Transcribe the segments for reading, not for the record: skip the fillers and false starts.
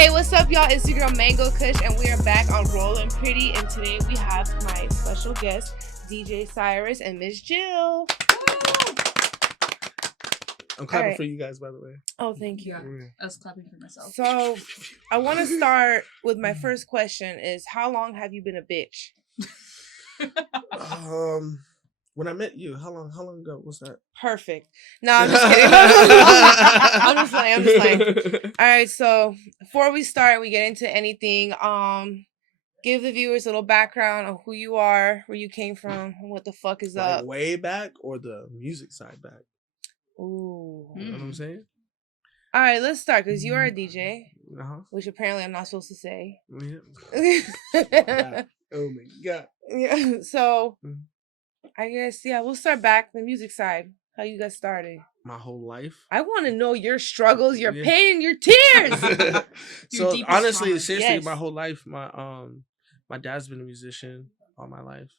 Hey, what's up, y'all? It's your girl Mango Kush, and we are back on Rollin Pretty. And today we have my special guest, DJ Cyrus and Miss Jill. I'm clapping for you guys, by the way. Oh, thank you. Yeah, I was clapping for myself. So, I want to start with my first question: is how long have you been a bitch? When I met you, how long ago was that? Perfect. No, I'm just kidding. I'm just playing. All right, so before we start, we get into anything. Give the viewers a little background on who you are, where you came from, and what the fuck is up. Way back or the music side back? Ooh. You know what I'm saying? All right, let's start because you are a DJ, which apparently I'm not supposed to say. Yeah. Oh my god. Yeah. So, I guess we'll start back the music side. How you got started? My whole life. I want to know your struggles, your pain, your tears. So honestly, seriously, my whole life, my dad's been a musician all my life,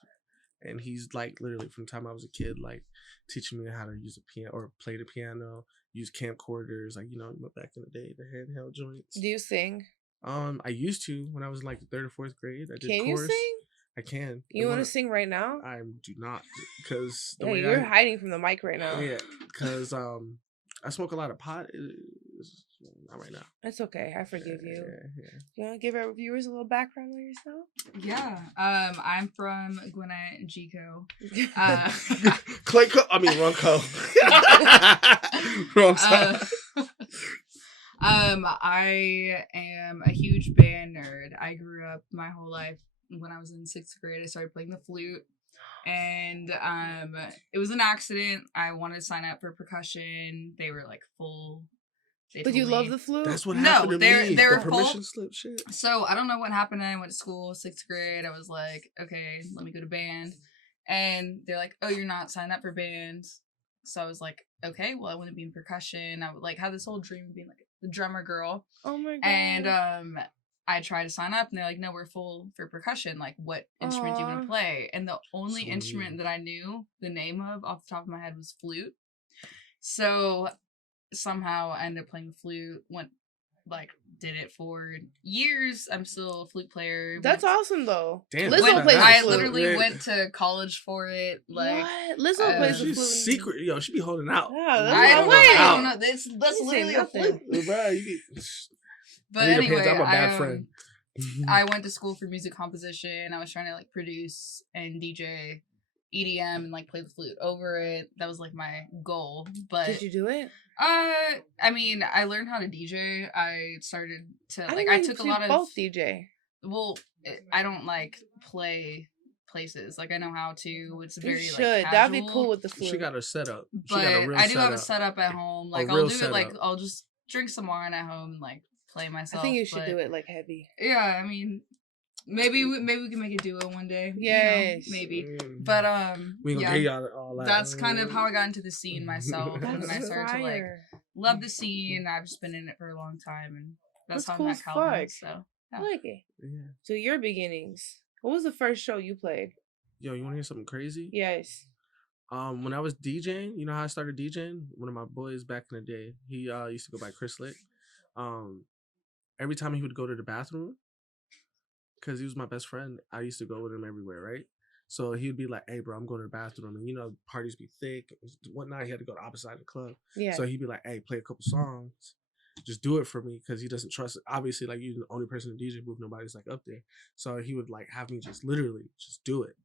and he's like literally from the time I was a kid, like teaching me how to use a piano or play the piano, use camcorders, like back in the day, the handheld joints. Do you sing? I used to when I was in like the 3rd or 4th grade. I did Can chorus. you sing? I can. You want to sing right now? I do not, because you're hiding from the mic right now. Yeah, because I smoke a lot of pot. Not right now. It's okay. I forgive you. Yeah. You want to give our viewers a little background on yourself? Yeah. I'm from Gwinnett, Gico. Clay Co. I mean, wrong co. Wrong side. I am a huge band nerd. I grew up my whole life. When I was in 6th grade, I started playing the flute, and it was an accident. I wanted to sign up for percussion. They were like full. But you love the flute? That's what happened to me. They were the permission full. slip shit. So I don't know what happened. I went to school, 6th grade. I was like, okay, let me go to band, and they're like, oh, you're not signed up for band. So I was like, okay, well, I want to be in percussion. I would like have this whole dream of being like the drummer girl. Oh my god! And I tried to sign up, and they're like, no, we're full for percussion. Like, what instrument do you want to play? And the only instrument that I knew the name of off the top of my head was flute. So somehow I ended up playing the flute, did it for years. I'm still a flute player. That's awesome, though. Damn, Lizzo plays the I flute. literally went to college for it. Like, what? Lizzo plays the flute. She's secret. Yo, she be holding out. Yeah, that's I don't know. That's literally a flute. Bro, you be... But anyway, I'm a bad friend. I went to school for music composition. I was trying to like produce and DJ EDM and like play the flute over it. That was like my goal. But did you do it? I mean, I learned how to DJ. I started to I took a lot of both DJ. Well, I don't like play places. Like I know how to. It's very you like should. casual. That'd be cool with the flute. She got her setup. But I do have a setup at home. Like I'll do it. Like I'll just drink some wine at home and like play myself. I think you should do it like heavy. Yeah, I mean, maybe we can make a duo one day. Yes, maybe. But we gonna get y'all all that. That's kind of how I got into the scene myself, and then I started fire. to like love the scene. I've just been in it for a long time, and that's how I cool met as Calvin. fuck. So I like it. Yeah. So your beginnings. What was the first show you played? Yo, you want to hear something crazy? Yes. When I was DJing, you know how I started DJing? One of my boys back in the day, he used to go by Chris Lick. Every time he would go to the bathroom, because he was my best friend, I used to go with him everywhere, right? So he would be like, hey, bro, I'm going to the bathroom. And, parties be thick. One night he had to go to the opposite side of the club. Yeah. So he'd be like, hey, play a couple songs. Just do it for me, because he doesn't trust it. Obviously, like, you're the only person in the DJ booth. Nobody's, like, up there. So he would, like, have me just literally just do it.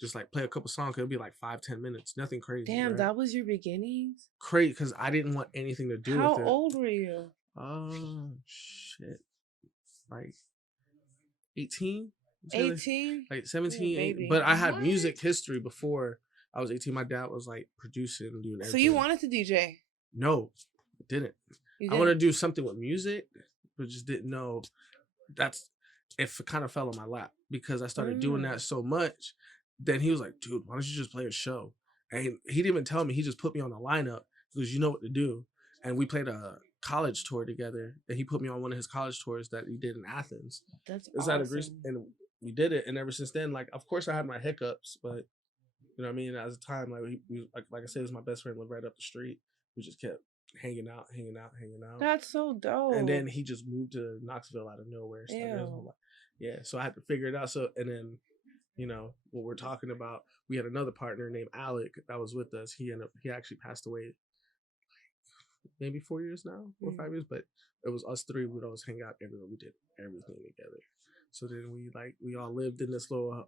Just, like, play a couple songs. It'll be, like, 5-10 minutes. Nothing crazy. Damn, right? That was your beginnings? Crazy, because I didn't want anything to do with it. How old were you? Oh, shit. Like 18? 18? Like 17. Baby. But I had music history before I was 18. My dad was like producing and doing everything. So you wanted to DJ? No, I didn't. I wanted to do something with music, but just didn't know it kind of fell on my lap, because I started doing that so much. Then he was like, dude, why don't you just play a show? And he didn't even tell me. He just put me on the lineup because you know what to do. And we played a college tour together, and he put me on one of his college tours that he did in Athens. That's awesome. And we did it, and ever since then, like, of course I had my hiccups, but you know what I mean, as a time, like, like I said, he was my best friend, lived right up the street. We just kept hanging out. That's so dope. And then he just moved to Knoxville out of nowhere. Yeah, so I had to figure it out. So, and then, what we're talking about, we had another partner named Alec that was with us. He actually passed away maybe 4 years now, 4 or 5 years, but it was us three. We'd always hang out everywhere. We did everything together. So then we all lived in this little,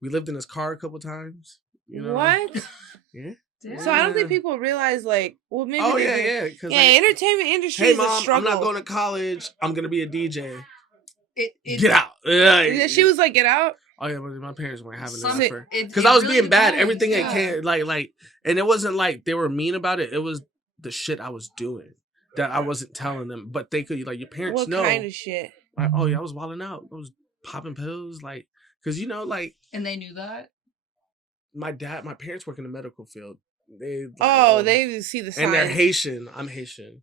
we lived in this car a couple times. What? Yeah. Yeah. So I don't think people realize, like, well, maybe. Oh, yeah. Like, entertainment industry is Mom, a struggle. I'm not going to college. I'm going to be a DJ. Get out. She was like, get out? Oh, yeah, but my parents weren't having it. Because I was really being bad. depends, Everything that came, like, and it wasn't like they were mean about it. It was the shit I was doing that I wasn't telling them. But they could, like, your parents know. What kind of shit? Like, oh, yeah, I was wilding out. I was popping pills. Like, because, like. And they knew that? My parents work in the medical field. They they see the signs. And they're Haitian. I'm Haitian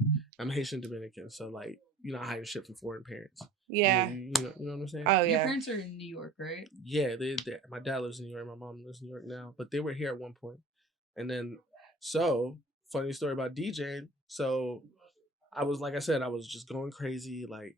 Dominican. So like, I hire shit from foreign parents. Yeah. You know what I'm saying? Oh yeah. Your parents are in New York, right? Yeah, they my dad lives in New York. My mom lives in New York now, but they were here at one point. And then, so funny story about DJing. So I was, like I said, I was just going crazy, like.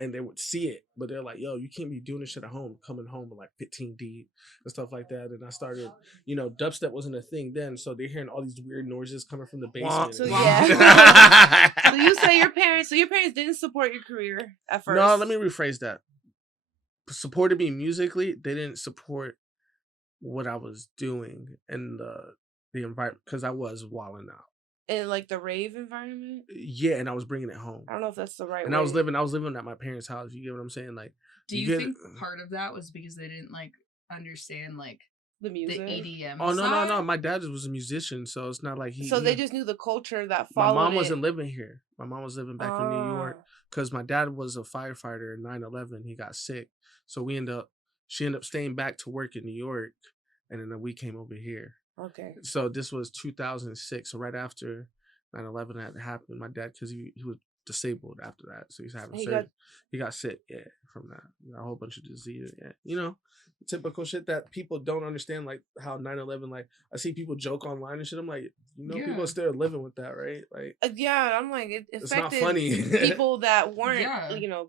And they would see it, but they're like, yo, you can't be doing this shit at home, coming home with like 15 deep and stuff like that. And I started, dubstep wasn't a thing then. So they're hearing all these weird noises coming from the basement. So, yeah. So you say your parents didn't support your career at first. No, let me rephrase that. Supported me musically. They didn't support what I was doing and the environment, because I was wilding out. In like the rave environment? Yeah, and I was bringing it home. I don't know if that's the right and way. I was living at my parents' house. You get what I'm saying? Like, do you think part of that was because they didn't like understand like the music, the EDM? Oh no! My dad was a musician, so it's not like he. So they just knew the culture that followed. My mom wasn't living here. My mom was living back in New York because my dad was a firefighter in 9/11. He got sick, so she ended up staying back to work in New York, and then we came over here. Okay. So this was 2006. So right after 9/11 had happened, my dad, because he was disabled after that, so he's having surgery. He got sick, from that. A whole bunch of disease, typical shit that people don't understand, like how 9/11. Like I see people joke online and shit. I'm like, people are still living with that, right? Like, I'm like, it's not funny. People that weren't,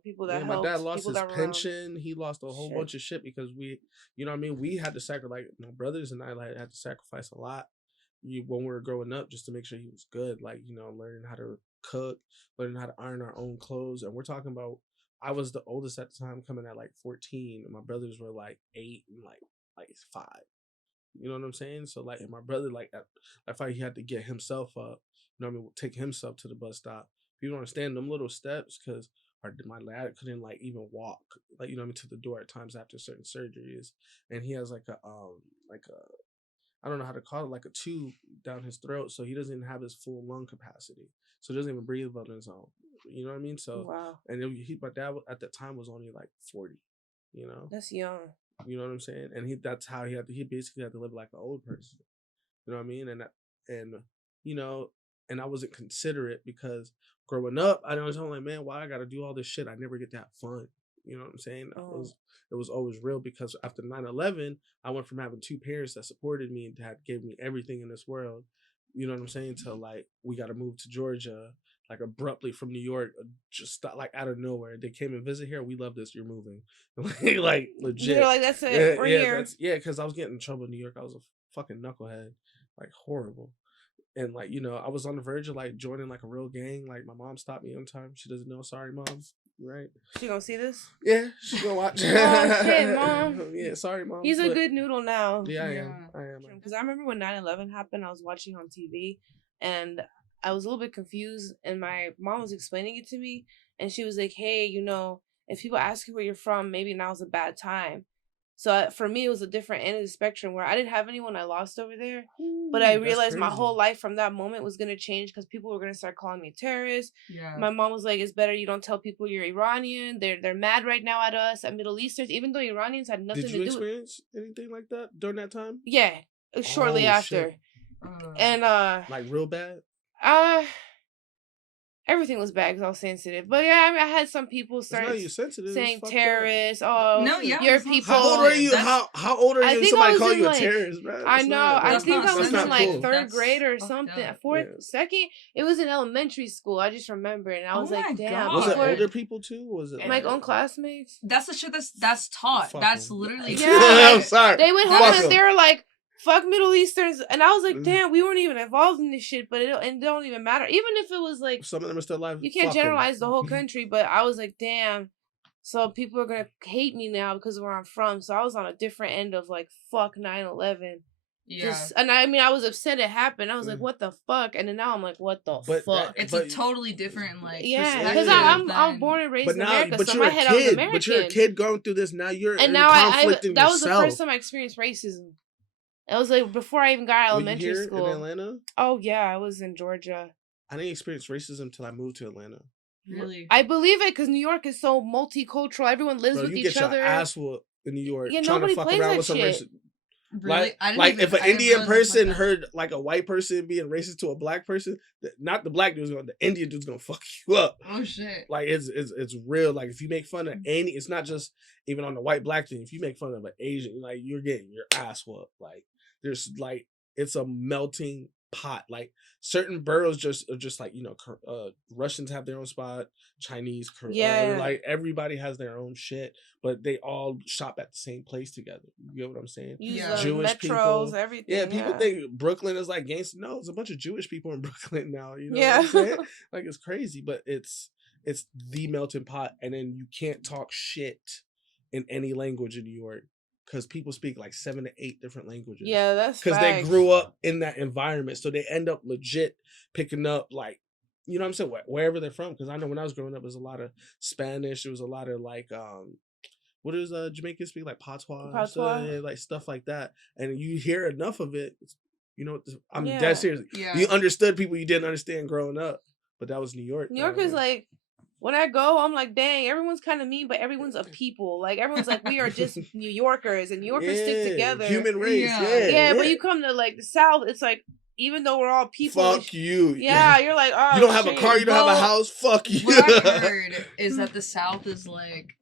people that helped. My dad lost his pension. He lost a whole bunch of shit because we, we had to sacrifice. Like my brothers and I had to sacrifice a lot. When we were growing up, just to make sure he was good, like learning how to cook, learning how to iron our own clothes. And we're talking about, I was the oldest at the time, coming at like 14, and my brothers were like 8 and like 5. You know what I'm saying? So like, and my brother, like I thought he had to get himself up. Take himself to the bus stop. People don't understand them little steps, because my dad couldn't like even walk, like to the door at times after certain surgeries, and he has like a I don't know how to call it, like a tube down his throat, so he doesn't even have his full lung capacity. So he doesn't even breathe on his own. You know what I mean? So, wow. And my dad at that time was only like 40. That's young. You know what I'm saying? And that's how he basically had to live like an old person. You know what I mean? And I wasn't considerate, because growing up, I was like, man, why I got to do all this shit? I never get to have fun. You know what I'm saying? It was always real, because after 9/11, I went from having 2 parents that supported me and that gave me everything in this world. You know what I'm saying? To like, we got to move to Georgia, like abruptly from New York, just like out of nowhere. They came and visit here. We love this. You're moving. Like legit. You're like, that's it. We're here. Because I was getting in trouble in New York. I was a fucking knucklehead, like horrible. And like, I was on the verge of like joining like a real gang. Like my mom stopped me one time. She doesn't know. Sorry, Mom. Right? She gonna see this? Yeah, she gonna watch. Oh shit, Mom. Yeah, sorry, Mom. He's a good noodle now. Yeah, I am. Because I remember when 9/11 happened, I was watching on TV, and I was a little bit confused, and my mom was explaining it to me, and she was like, hey, if people ask you where you're from, maybe now's a bad time. So for me, it was a different end of the spectrum, where I didn't have anyone I lost over there. But I realized my whole life from that moment was going to change, because people were going to start calling me a terrorist. Yeah. My mom was like, it's better you don't tell people you're Iranian. They're mad right now at us, at Middle Easterners, even though Iranians had nothing to do with it. Did you experience anything like that during that time? Yeah, shortly after. And like real bad? everything was bad because I was sensitive. But yeah, I mean, I had some people start saying terrorists. Oh, no, yeah, your people. How old are you? How old are you? And somebody call you a terrorist, bro? I know. I think I was in like cool. third grade or something. Second. It was in elementary school. I just remember it. And I was like, damn. Was it older people too? Was it my own classmates? That's the shit that's taught. That's literally. Yeah. I'm sorry. They went home and they were like, fuck Middle Easterns, and I was like, damn, we weren't even involved in this shit, but it don't even matter. Even if it was like, some of them are still alive. You can't generalize the whole country, but I was like, damn. So people are gonna hate me now because of where I'm from. So I was on a different end of like, fuck 9/11. Yeah. And I mean, I was upset it happened. I was like, what the fuck? And then now I'm like, what the fuck? It's a totally different, like, because I'm born and raised in America, so my head I was American. But you're a kid going through this now. You're and now that was the first time I experienced racism. It was like before I even got out of elementary school. In Atlanta? Oh yeah, I was in Georgia. I didn't experience racism until I moved to Atlanta. Really? I believe it because New York is so multicultural. Everyone lives with each other. You get your ass whooped in New York. Yeah, trying nobody to fuck plays around that with some shit. racist. Really? If an Indian person heard like a white person being racist to a black person, not the black dude's the Indian dude's gonna fuck you up. Oh shit! Like it's real. Like if you make fun of any, it's not just even on the white black thing. If you make fun of an Asian, like you're getting your ass whooped. Like there's like it's a melting pot. Like certain boroughs just like Russians have their own spot, Chinese, like everybody has their own shit, but they all shop at the same place together. You get what I'm saying? Jewish metros, people, everything. Yeah, people think Brooklyn is like gangster. No, it's a bunch of Jewish people in Brooklyn now. You know what I'm saying? Like it's crazy, but it's the melting pot, and then you can't talk shit in any language in New York. Because people speak like 7 to 8 different languages. Yeah, that's because they grew up in that environment, so they end up legit picking up like, you know what I'm saying, wherever they're from. Because I know when I was growing up, there was a lot of Spanish. There was a lot of like, what is Jamaican speak, like patois, like stuff like that. And you hear enough of it, you know. I'm dead serious. Yeah. You understood people you didn't understand growing up, but that was New York. New York is like. When I go, I'm like, dang, everyone's kind of mean, but everyone's a people. Like, everyone's like, we are just New Yorkers, and New Yorkers stick together. Human race, yeah. But you come to, like, the South, it's like, even though we're all people. Fuck you. Yeah, you're like, oh, you don't have a car, you don't have a house, fuck you. What I've heard is that the South is, like,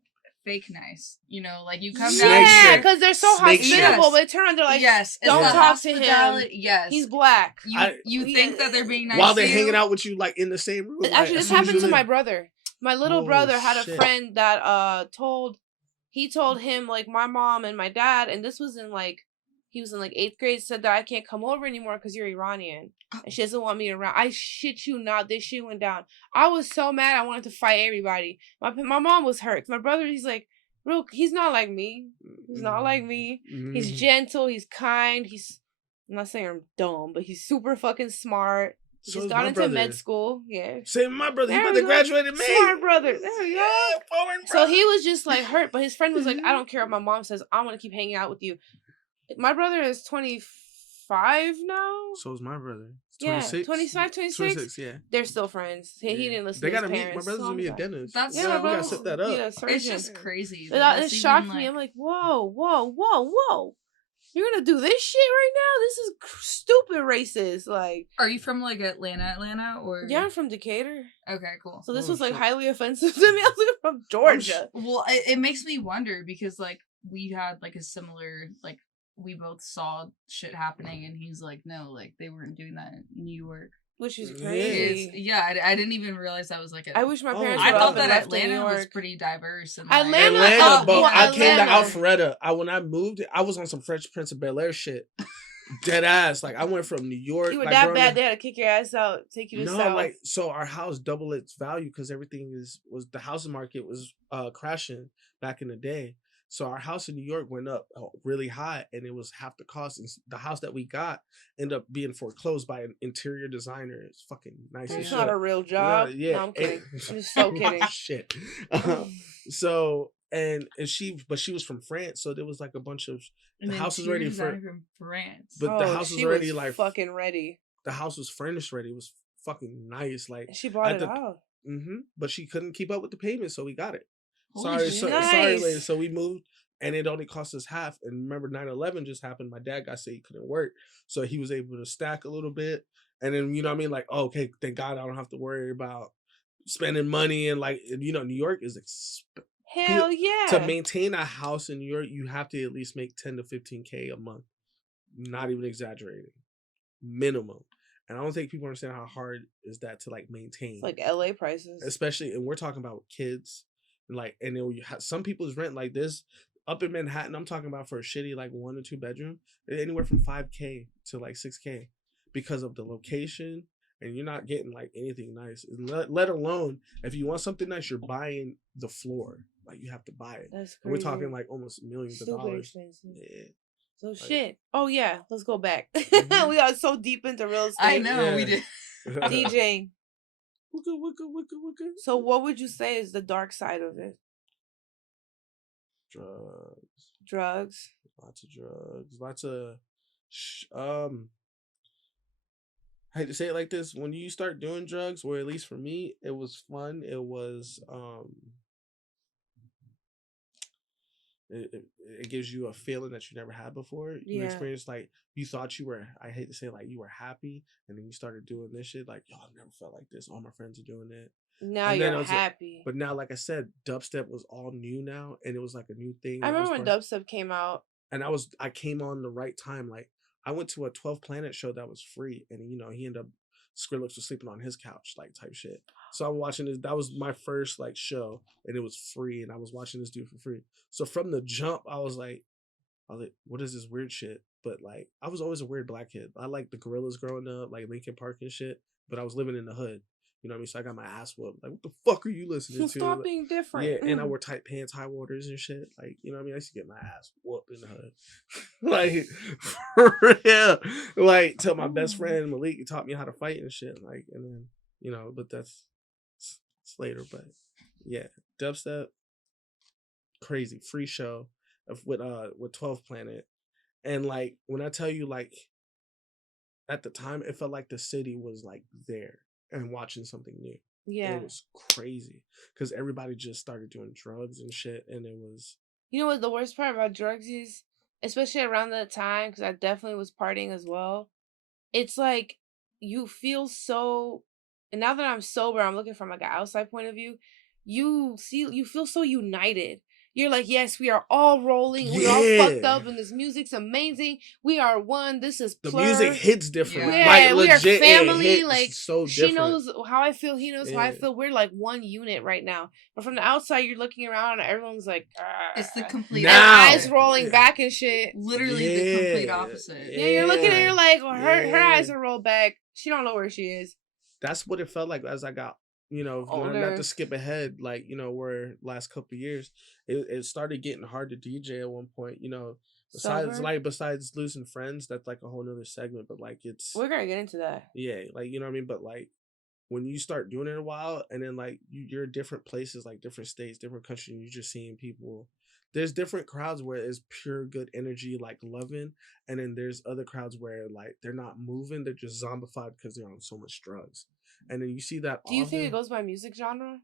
fake nice. You know, like, you come down. Yeah, because they're so hospitable, but turn around, they're like, don't talk to him. Yes. He's black. You think that they're being nice while they're hanging out with you, like, in the same room. Actually, this happened to my brother. My little brother had a friend that told him like my mom and my dad, and this was in like he was in like 8th grade, said that I can't come over anymore because you're Iranian and she doesn't want me around. I shit you not, this shit went down. I was so mad, I wanted to fight everybody. My mom was hurt. My brother, he's like, real, he's not like me. He's not like me. He's gentle. He's kind. I'm not saying I'm dumb, but he's super fucking smart. He just got into med school. Yeah. Same my brother. He about to graduate in May. Smart brother. There we go. So he was just like hurt, but his friend was like, I don't care what my mom says. I want to keep hanging out with you. My brother is 25 now. So is my brother. 26? Yeah, 25, 26. Yeah. They're still friends. He didn't listen to his parents. Meet. My brother's going to be a dentist. That's we got to set that up. It's just crazy. It shocked me. I'm like, whoa. You're gonna do this shit right now? This is stupid racist. Like, are you from like Atlanta, or? Yeah, I'm from Decatur. Okay, cool. So this was like highly offensive to me. I was from Georgia. Well, it makes me wonder because like we had like a similar like we both saw shit happening, and he's like, no, like they weren't doing that in New York. Which is crazy. Yeah, I didn't even realize that was like I wish my parents. I thought that Atlanta was pretty diverse. And Atlanta, but I came to Alpharetta. When I moved, I was on some Fresh Prince of Bel-Air shit. Dead ass. Like I went from New York. You were that bad. They had to kick your ass out, take you to South. Like so, our house doubled its value because everything was the housing market was crashing back in the day. So our house in New York went up really high, and it was half the cost. And the house that we got ended up being foreclosed by an interior designer. It's fucking nice. It's not a real job. Yeah, no, I'm kidding. I'm just so kidding. Shit. So and she was from France, so there was like a bunch of the house was ready from France. But the house was already like fucking ready. The house was furnished ready. It was fucking nice. Like she bought it out. But she couldn't keep up with the payment, so we got it. Sorry, lady. So we moved, and it only cost us half. And remember, 9/11 just happened. My dad got sick; he couldn't work, so he was able to stack a little bit. And then you know what I mean, like, oh, okay, thank God I don't have to worry about spending money and like, you know, New York is Hell yeah. To maintain a house in New York, you have to at least make 10 to 15K a month. Not even exaggerating. Minimum. And I don't think people understand how hard is that to like maintain. It's like LA prices. Especially, and we're talking about kids. Like, and some people's rent like this up in Manhattan, I'm talking about for a shitty like 1 or 2 bedroom, anywhere from 5K to like 6K because of the location. And you're not getting like anything nice. Let alone if you want something nice, you're buying the floor. Like you have to buy it. That's crazy. We're talking like almost millions of dollars. Expensive. Yeah. So like, shit. Oh yeah, let's go back. Mm-hmm. We got so deep into real estate. I know we did. DJ. Wicca. So what would you say is the dark side of it? Drugs. Lots of drugs. Lots of I hate to say it like this, when you start doing drugs, or at least for me, it was fun. It was it gives you a feeling that you never had before. You experience like you thought you were, I hate to say it, like you were happy, and then you started doing this shit like, yo, I've never felt like this. All my friends are doing it. Now you're happy. But now, like I said, dubstep was all new now, and it was like a new thing. I remember when dubstep came out. And I came on the right time. Like I went to a 12 Planet show that was free, and you know, he ended up, Skrillex was sleeping on his couch, like type shit. So I'm watching this. That was my first like show, and it was free, and I was watching this dude for free. So from the jump, I was like, what is this weird shit? But like, I was always a weird black kid. I liked the Gorillas growing up, like Linkin Park and shit. But I was living in the hood. You know what I mean? So I got my ass whooped. Like, what the fuck are you listening to? Stop being different. Yeah, and I wore tight pants, high waters and shit. Like, you know what I mean? I used to get my ass whooped in the hood. Like, for real. Like, till my best friend Malik taught me how to fight and shit. Like, and then, you know, but it's later. But yeah, dubstep, crazy. Free show with 12 Planet. And like, when I tell you, like, at the time, it felt like the city was like there and watching something new. Yeah. It was crazy because everybody just started doing drugs and shit, and it was... You know what the worst part about drugs is? Especially around that time, because I definitely was partying as well. It's like, you feel so... And now that I'm sober, I'm looking from like an outside point of view, you feel so united. You're like, yes, we are all rolling. Yeah. We're all fucked up, and this music's amazing. We are one. This is the music hits different. Yeah, like, we legit, are family. Like, so she knows how I feel. He knows how I feel. We're like one unit right now. But from the outside, you're looking around, and everyone's like, it's the complete eyes rolling back and shit. Literally the complete opposite. Yeah, you're looking at her like, well, her eyes are rolled back. She don't know where she is. That's what it felt like as I got, you know, not to skip ahead, like, you know, where last couple of years, it started getting hard to DJ at one point, you know, besides losing friends, that's like a whole nother segment, but like we're gonna get into that. Yeah, like, you know what I mean? But like, when you start doing it a while, and then like you're different places, like different states, different countries, and you're just seeing people. There's different crowds where it's pure good energy, like loving, and then there's other crowds where like they're not moving, they're just zombified because they're on so much drugs. And then you see that. Do you think it goes by music genre?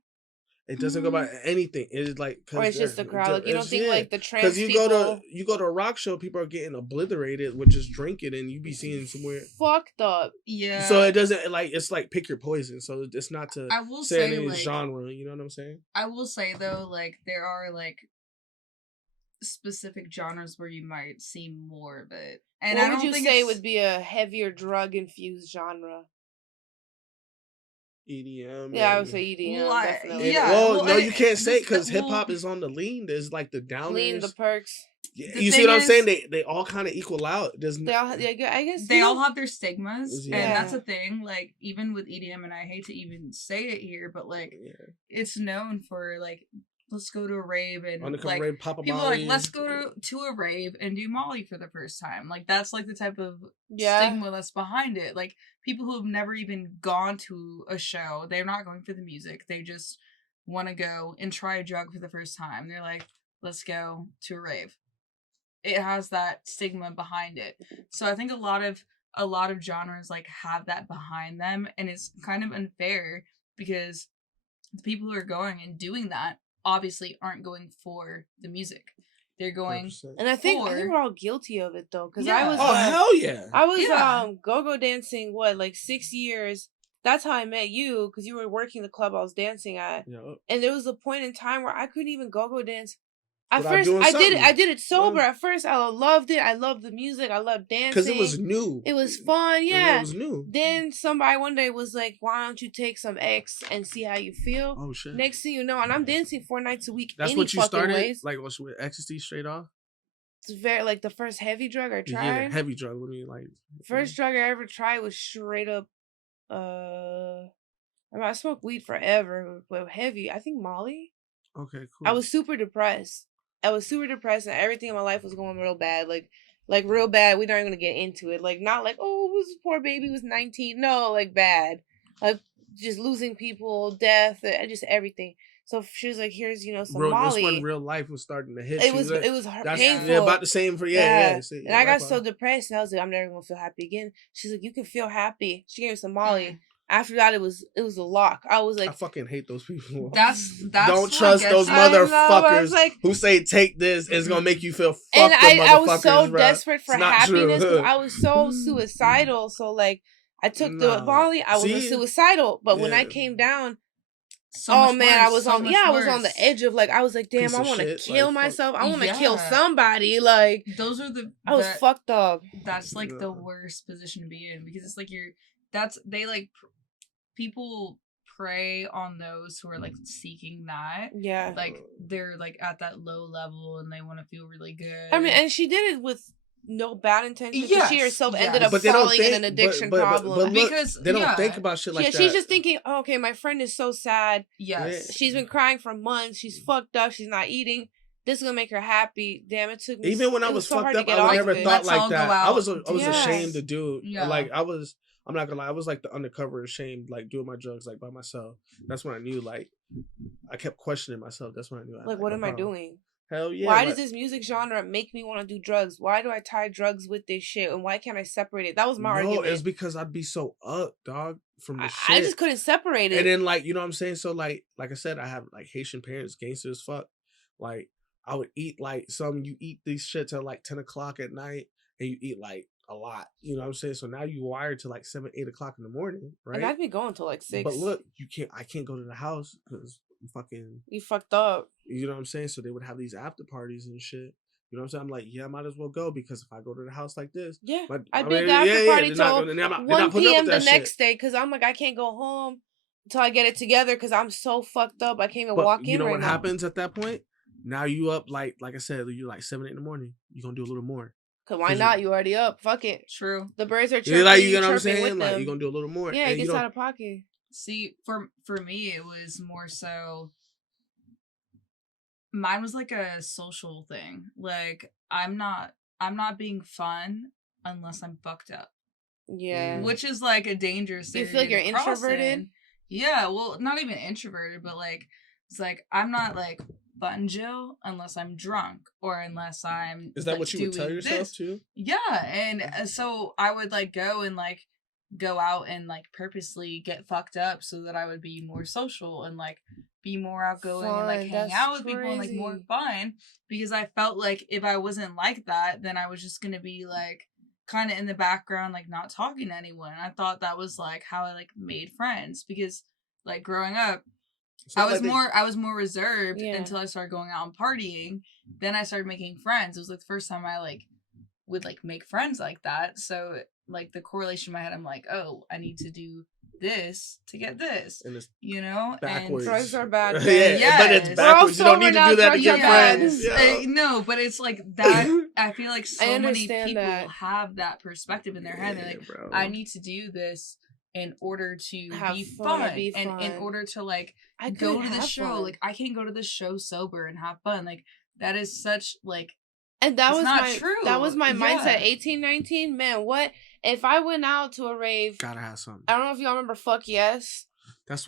It doesn't go by anything. It's like, or it's just the crowd. Like, you don't think like the trans because you go to a rock show, people are getting obliterated with just drinking, and you be seeing somewhere fucked up. Yeah. So it doesn't like, it's like pick your poison. So it's not to I will say any like, genre. You know what I'm saying? I will say though, like there are like specific genres where you might see more of it. And what would you say would be a heavier drug infused genre? EDM. Yeah, I would say EDM. Definitely. Yeah. Well, no, you can't say because hip hop is on the lean. There's like the downers, lean, the perks. Yeah, you see what I'm saying? They all kind of equal out. They all, I guess they all have their stigmas, yeah. And that's a thing. Like even with EDM, and I hate to even say it here, but like it's known for like, let's go to a rave and like rave, pop a people Molly. are like, let's go to a rave and do Molly for the first time. Like that's like the type of stigma that's behind it. Like people who have never even gone to a show, they're not going for the music. They just want to go and try a drug for the first time. They're like, let's go to a rave. It has that stigma behind it. So I think a lot of genres like have that behind them, and it's kind of unfair because the people who are going and doing that obviously aren't going for the music. They're going 100%. And I think we're all guilty of it though, because I was hell yeah, I was go-go dancing like 6 years, that's how I met you, because you were working the club I was dancing at. Yep. And there was a point in time where I couldn't even go dance. At Without first, doing I something. did it sober. At first, I loved it. I loved the music. I loved dancing. Because it was new. It was fun, yeah. It was new. Then somebody one day was like, why don't you take some X and see how you feel? Oh, shit. Next thing you know, and I'm dancing 4 nights a week. That's any what you fucking started? ways. Like, with ecstasy straight off? It's very, like, the first heavy drug I tried. Yeah, heavy drug. Let me, like... First drug I ever tried was straight up, I smoked weed forever, but heavy. I think Molly. Okay, cool. I was super depressed. And everything in my life was going real bad. Like real bad. We're not even gonna get into it. Like, not like, oh, this poor baby was 19. No, like bad. Like just losing people, death, just everything. So she was like, here's, some Molly. This when real life was starting to hit. It was painful. Yeah, about the same for yeah. And I got so depressed, and I was like, I'm never gonna feel happy again. She's like, you can feel happy. She gave me some Molly. After that, it was a lock. I was like, I fucking hate those people. That's don't trust those motherfuckers who say take this. It's gonna make you feel fucked. And I was so bro. desperate for happiness. I was so suicidal. So like, I took the Molly. I wasn't suicidal, but when I came down, I was on the edge of like, I was like, damn, I want to kill myself. I want to kill somebody. Like, those are I was fucked up. That's like the worst position to be in, because it's like people prey on those who are like seeking that. Yeah. Like they're like at that low level and they want to feel really good. I mean, and she did it with no bad intention. Yes. She herself ended up falling in an addiction problem. But because they don't think about shit like that. She's just thinking, oh, okay, my friend is so sad. Yes. She's been crying for months. She's fucked up. She's not eating. This is gonna make her happy. Damn, it took me. Even when I was fucked up, I never thought like that. I was ashamed to do it. Yeah. Like I'm not gonna lie, I was like the undercover ashamed, like doing my drugs like by myself. That's when I knew, like, I kept questioning myself. That's when I knew. Like, what am I doing? Hell yeah. Why does this music genre make me want to do drugs? Why do I tie drugs with this shit? And why can't I separate it? That was my argument. No, it's because I'd be so up, dog, from the shit. I just couldn't separate it. And then, like, you know what I'm saying? So, like I said, I have, like, Haitian parents, gangster as fuck. Like, I would eat, like, you eat these shit till, like, 10 o'clock at night, and you eat, like, a lot, you know what I'm saying? So now you wired to like 7, 8 o'clock in the morning, right? And I'd be going till like 6. But look, I can't go to the house because you fucked up. You know what I'm saying? So they would have these after parties and shit. You know what I'm saying? I'm like, yeah, I might as well go, because if I go to the house like this, I did the after party till 1 p.m. the next day, because I'm like, I can't go home until I get it together, because I'm so fucked up. I can't even walk in. You know what happens at that point? Now you up like I said, you're like 7, 8 in the morning. You're gonna do a little more. Cause why not? You already up. Fuck it. True. The birds are chirping. Like, you know what I'm saying? Like, you're gonna do a little more. Yeah, it gets out of pocket. See, for me, it was more so. Mine was like a social thing. Like, I'm not being fun unless I'm fucked up. Yeah. Which is like a dangerous thing. You feel like you're introverted? Yeah. Well, not even introverted, but like, it's like, I'm not like fun Jill unless I'm drunk or unless I'm. Is that like, what you would tell yourself too? Yeah. And so I would like go out and like purposely get fucked up so that I would be more social and like be more outgoing and like hang out with people and like more fun, because I felt like if I wasn't like that, then I was just gonna be like kind of in the background, like not talking to anyone. I thought that was like how I like made friends, because like growing up, I was more reserved until I started going out and partying. Then I started making friends. It was like the first time I like would like make friends like that. So like the correlation in my head, I'm like, oh, I need to do this to get this, and it's backwards. And drugs are bad. But it's backwards. You don't need to do that to get friends. No, but it's like that. I feel like so many people have that perspective in their head. They're like, bro, I need to do this in order to be fun, and in order to like go to the show. Like, I can't go to the show sober and have fun. Like, that is such like. And that was my mindset. 18, 19, man, what if I went out to a rave? Gotta have something. I don't know if y'all remember Fuck Yes. That was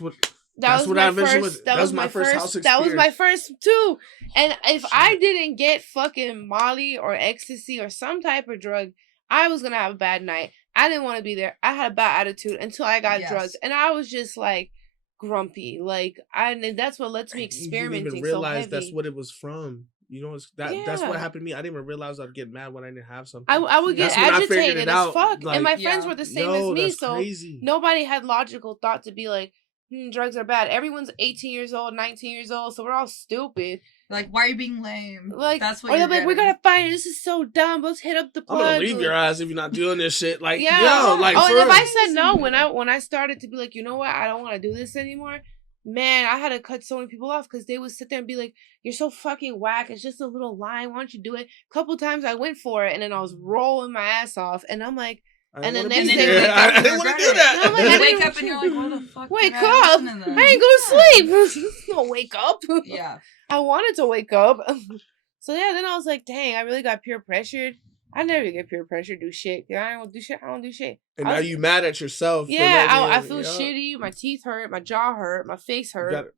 my first house experience. That was my first too. And if I didn't get fucking Molly or ecstasy or some type of drug, I was gonna have a bad night. I didn't want to be there. I had a bad attitude until I got drugs, and I was just like grumpy. Like, and that's what lets me experiment. You didn't even realize that's what it was from. You know, that's what happened to me. I didn't even realize I'd get mad when I didn't have something. I would get agitated as fuck, and my friends were the same as me. So crazy. Nobody had logical thought to be like, drugs are bad. Everyone's 18 years old, 19 years old, so we're all stupid. Like, why are you being lame? Like, that's what. Or they're like, we gotta fight it. This is so dumb. Let's hit up the plug. I'm gonna leave your ass if you're not doing this shit. Like, yeah. yo, like. Oh, and if I said no when I started to be like, you know what, I don't want to do this anymore. Man, I had to cut so many people off because they would sit there and be like, you're so fucking whack. It's just a little line. Why don't you do it? A couple times I went for it and then I was rolling my ass off. And I'm like, and the next day, I didn't want to do that. I'm like, you wake up and you're like, what the fuck? Wake up. I ain't go to sleep. No, wake up. Yeah. I wanted to wake up. So yeah, then I was like, dang, I really got peer pressured. I never get peer pressure to do shit. I don't do shit. I don't do shit. And now you mad at yourself. Yeah, I feel shitty. My teeth hurt. My jaw hurt. My face hurt.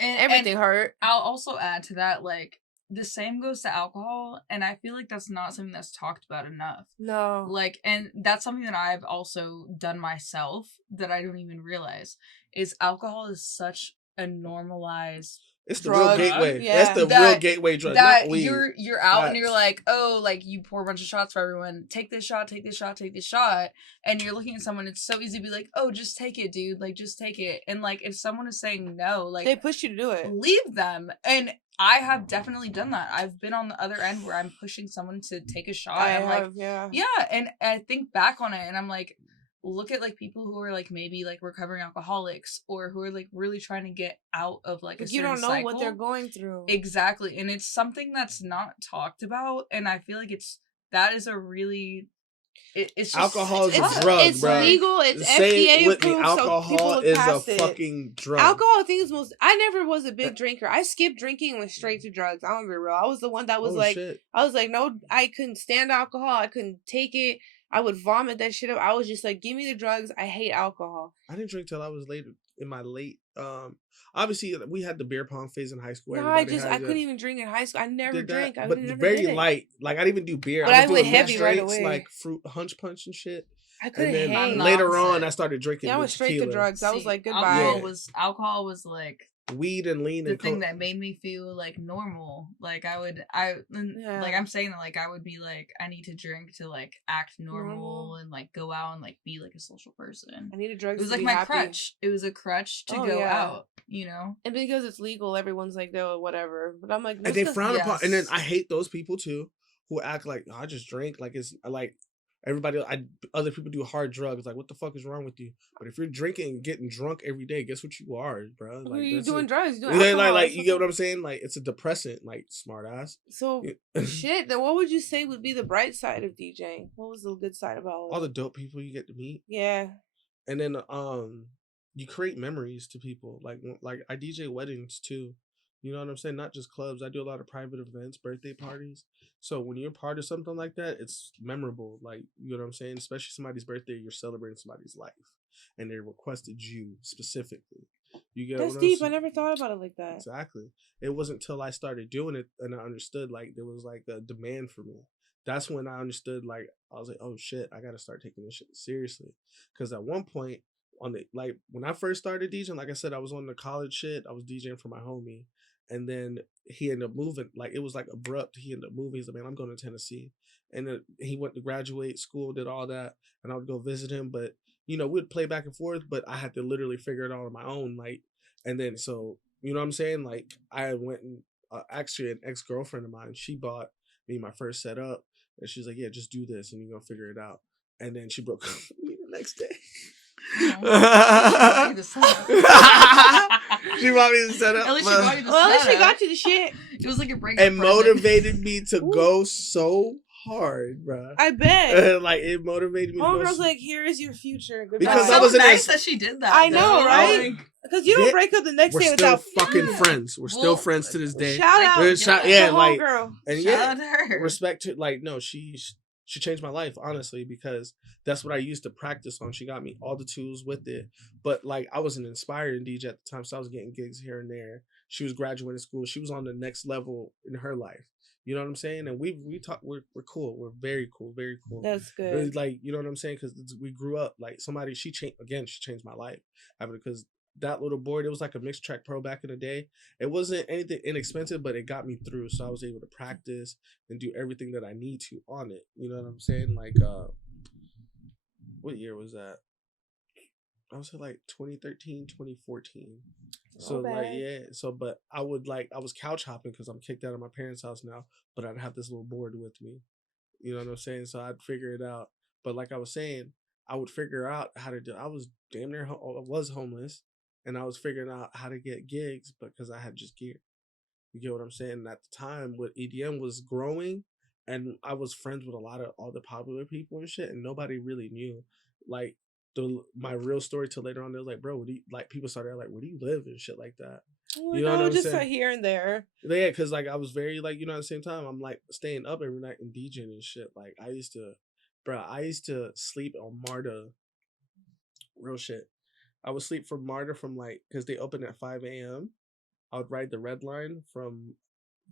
And everything hurt. I'll also add to that, like, the same goes to alcohol. And I feel like that's not something that's talked about enough. No. Like, and that's something that I've also done myself that I don't even realize. Is alcohol is such a normalized It's the real gateway. Yeah. That's the real gateway drug. That not weed. You're out and you're like, oh, like you pour a bunch of shots for everyone. Take this shot, take this shot, take this shot. And you're looking at someone, it's so easy to be like, oh, just take it, dude. Like, just take it. And like, if someone is saying no, like, they push you to do it. Leave them. And I have definitely done that. I've been on the other end where I'm pushing someone to take a shot. Yeah. And I think back on it and I'm like, look at like people who are like maybe like recovering alcoholics or who are like really trying to get out of like a certain cycle. You don't know what they're going through. Exactly. And it's something that's not talked about. And I feel like that is a really, it's just, alcohol is a drug, it's legal. It's FDA approved. Alcohol is a fucking drug. Alcohol, I think, is I never was a big drinker. I skipped drinking and went straight to drugs. I'm gonna be real. I was the one that was I was like, no, I couldn't stand alcohol. I couldn't take it. I would vomit that shit up. I was just like, give me the drugs. I hate alcohol. I didn't drink till I was later in my late. Obviously, we had the beer pong phase in high school. No, I couldn't even drink in high school. I never drank. But very light. Like I didn't even do beer. But I went heavy right away. Like fruit hunch punch and shit. I couldn't hang. Later on, I started drinking. Yeah, I went straight to drugs. I was like, goodbye. Alcohol was like weed and lean the thing that made me feel like normal. Like like I'm saying that like I would be like I need to drink to like act normal and like go out and like be like a social person. I needed drugs. It was like my crutch. It was a crutch to go out, you know. And because it's legal, everyone's like, oh, whatever. But I'm like, and they frown upon. And then I hate those people too who act like I just drink. Like it's like. Everybody, other people do hard drugs. Like, what the fuck is wrong with you? But if you're drinking and getting drunk every day, guess what you are, bro? Like, you doing drugs? You doing alcohol, like you get what I'm saying? Like, it's a depressant, like smart ass. So shit. Then what would you say would be the bright side of DJing? What was the good side of all the dope people you get to meet? Yeah. And then you create memories to people. Like I DJ weddings too. You know what I'm saying? Not just clubs. I do a lot of private events, birthday parties. So when you're part of something like that, it's memorable. Like, you know what I'm saying? Especially somebody's birthday, you're celebrating somebody's life. And they requested you specifically. You get That's what deep. I'm saying? I never thought about it like that. Exactly. It wasn't until I started doing it and I understood, like, there was, like, a demand for me. That's when I understood, like, I was like, oh, shit, I got to start taking this shit seriously. Because at one point, when I first started DJing, like I said, I was on the college shit. I was DJing for my homie. And then he ended up moving. Like, it was like abrupt. He ended up moving. He's like, man, I'm going to Tennessee. And then he went to graduate school, did all that. And I would go visit him. But, you know, we'd play back and forth. But I had to literally figure it out on my own. Like, and then, so, you know what I'm saying? Like, I went and actually an ex-girlfriend of mine, she bought me my first setup. And she's like, yeah, just do this and you're going to figure it out. And then she broke up with me the next day. She bought me the setup. At least she bought you the setup. At least she got you the shit. It was like a breakup. It motivated me to go so hard, bro. I bet. Like, it motivated me. Homegirl's like, here is your future. Goodbye. Because I was nice that she did that. I know, right? Because you don't break up the next day without fucking friends. We're still friends to this day. Shout out, like, homegirl. And shout out her. Respect to, like, no, she changed my life, honestly, because that's what I used to practice on. She got me all the tools with it. But, like, I was an inspiring DJ at the time, so I was getting gigs here and there. She was graduating school. She was on the next level in her life. You know what I'm saying? And we talk. We're cool. We're very cool. Very cool. That's good. Really, like, you know what I'm saying? Because we grew up. Like, she changed my life. Because that little board, it was like a Mix Track Pro back in the day. It wasn't anything inexpensive, but it got me through. So I was able to practice and do everything that I need to on it. You know what I'm saying? Like, what year was that? I was like 2013, 2014. So like, yeah. So, but I was couch hopping because I'm kicked out of my parents' house now, but I'd have this little board with me. You know what I'm saying? So I'd figure it out. But like I was saying, I would figure out how to do. I was damn near, I was homeless, and I was figuring out how to get gigs because I had just gear. You get what I'm saying? And at the time, what EDM was growing, and I was friends with a lot of all the popular people and shit, and nobody really knew. Like, my real story till later on, they was like, bro, what do you, like, people started like, where do you live and shit like that. You know what I'm just saying? Here and there. Yeah, because like I was very like, you know, at the same time, I'm like staying up every night and DJing and shit. Like I used to sleep on MARTA. Real shit. I would sleep from MARTA from like, because they open at 5 a.m. I would ride the red line from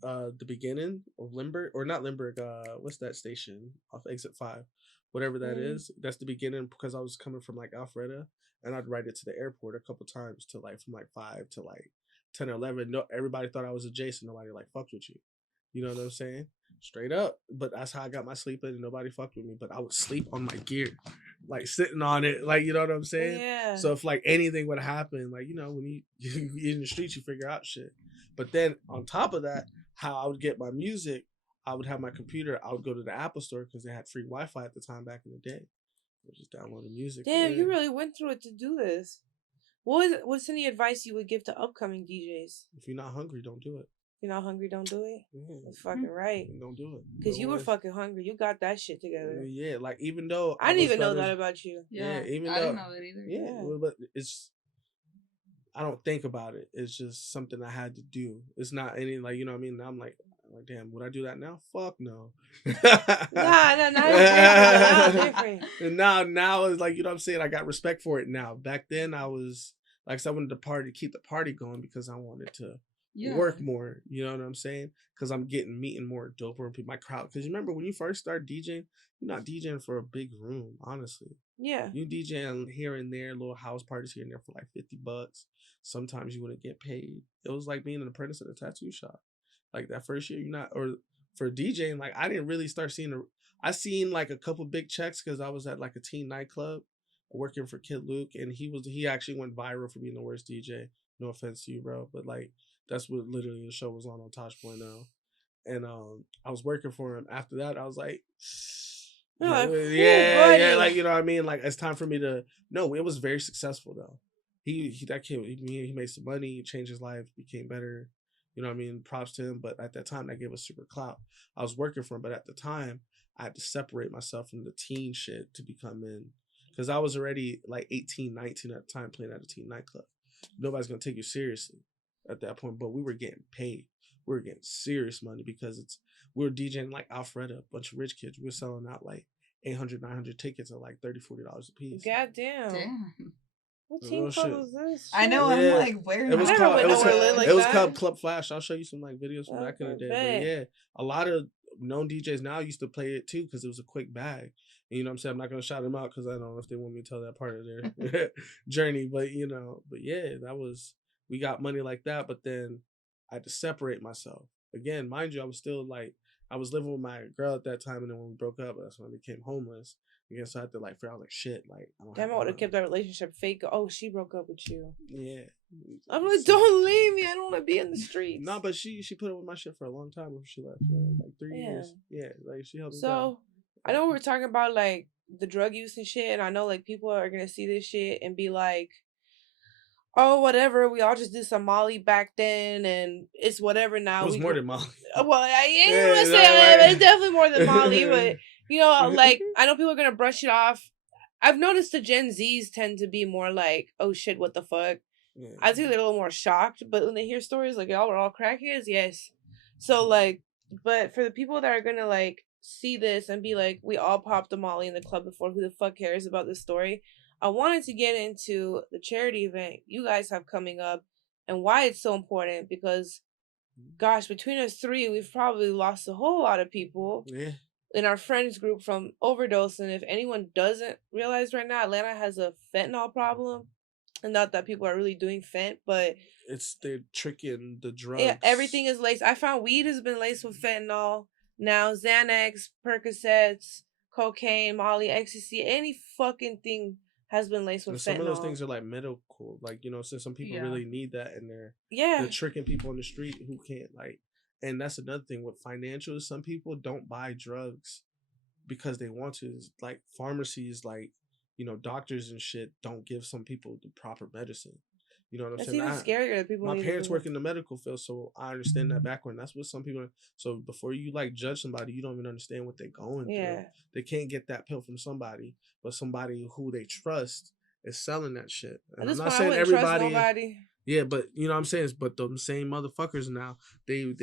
the beginning of Limburg, or not Limburg, what's that station off exit 5, whatever that is. That's the beginning, because I was coming from like Alpharetta, and I'd ride it to the airport a couple times to like from like 5 to like 10 or 11. No, everybody thought I was a Jason. Nobody like fucked with you. You know what I'm saying? Straight up. But that's how I got my sleep in, and nobody fucked with me. But I would sleep on my gear, like sitting on it, like, you know what I'm saying? Yeah. So if like anything would happen, like, you know, when you in the streets, you figure out shit. But then on top of that, how I would get my music, I would have my computer. I would go to the Apple Store because they had free Wi-Fi at the time back in the day. I would just download the music. Damn, you really went through it to do this. What's any advice you would give to upcoming DJs? If you're not hungry, don't do it. If you're not hungry, don't do it. Yeah. That's fucking right. Don't do it. Because you were fucking hungry. You got that shit together. Yeah, like even though I didn't even know that about you. Yeah, even I though, didn't know that either. Yeah, well, but it's, I don't think about it. It's just something I had to do. It's not any, like, you know what I mean? Now I'm like, damn, would I do that now? Fuck no. Now different. And now it's like, you know what I'm saying? I got respect for it now. Back then I was, like, I wanted to keep the party going because I wanted to work more. You know what I'm saying? Because I'm meeting more doper people, my crowd. Because you remember when you first start DJing, you're not DJing for a big room, honestly. Yeah. You DJing here and there, little house parties here and there for like $50. Sometimes you wouldn't get paid. It was like being an apprentice at a tattoo shop. Like that first year, or for DJing, like I didn't really start seeing I seen like a couple big checks because I was at like a teen nightclub working for Kid Luke, and he actually went viral for being the worst DJ. No offense to you, bro, but like that's what literally the show was on Tosh.0. And I was working for him. After that, I was like, yeah, like, you know what I mean? Like, it's time for me to, no, it was very successful though. That kid, he made some money, he changed his life, became better. You know what I mean? Props to him. But at that time, that gave us super clout. I was working for him, but at the time, I had to separate myself from the teen shit to become in. Because I was already like 18, 19 at the time playing at a teen nightclub. Nobody's going to take you seriously at that point. But we were getting paid. We were getting serious money because we were DJing like Alpharetta, a bunch of rich kids. We were selling out like 800, 900 tickets at like $30, $40 a piece. Goddamn. Damn. What team club was this? I know. Yeah. I'm like, where? It was called Club Flash. I'll show you some like videos from back in the day. But yeah, a lot of known DJs now used to play it too because it was a quick bag. And, you know what I'm saying? I'm not gonna shout them out because I don't know if they want me to tell that part of their journey. But yeah, we got money like that. But then I had to separate myself. Again, mind you, I was still like, I was living with my girl at that time, and then when we broke up, that's when I became homeless. Again, so I had to like figure out like shit. Like, damn, I would have kept that relationship fake. Oh, she broke up with you. Yeah. I'm like, don't leave me. I don't want to be in the streets. No, but she put up with my shit for a long time before she left. Like 3 years. Yeah, like she held me down. So I know we're talking about like the drug use and shit, and I know like people are gonna see this shit and be like, oh, whatever, we all just did some Molly back then, and it's whatever now. It was more than Molly. Well, I ain't gonna say that, but it's definitely more than Molly. But, you know, like, I know people are gonna brush it off. I've noticed the Gen Zs tend to be more like, oh shit, what the fuck? Yeah. I think they're a little more shocked, but when they hear stories like, y'all were all crackheads, yes. So, like, but for the people that are gonna, like, see this and be like, we all popped a Molly in the club before, who the fuck cares about this story? I wanted to get into the charity event you guys have coming up and why it's so important because, gosh, between us three, we've probably lost a whole lot of people in our friends group from overdose. And if anyone doesn't realize right now, Atlanta has a fentanyl problem. And not that people are really doing fent, but they're tricking the drugs. yeah, everything is laced. I found weed has been laced with fentanyl. Now Xanax, Percocets, cocaine, Molly, ecstasy, any fucking thing has been laced with and fentanyl. some of those things are like medical, like, you know, since some people really need that, and they're tricking people on the street who can't, like. And that's another thing with financials. Some people don't buy drugs because they want to. Like pharmacies, like, you know, doctors and shit don't give some people the proper medicine. You know what I'm saying? That's even scarier that people. My parents work in the medical field, so I understand that background. That's what some people. So before you like judge somebody, you don't even understand what they're going through. They can't get that pill from somebody, but somebody who they trust is selling that shit. And I'm not saying everybody. Yeah, but you know what I'm saying? But the same motherfuckers now, they're